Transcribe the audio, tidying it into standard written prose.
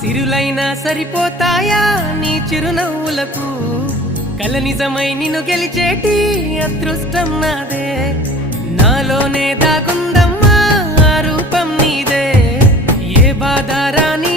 సిరులైనా సరిపోతాయా నీ చిరునవ్వులకు కల నిజమై నిన్ను గెలిచేటి అదృష్టం నాదే నాలోనే దాగుందమ్మా ఆ రూపం నీదే ఏ బాధ రాని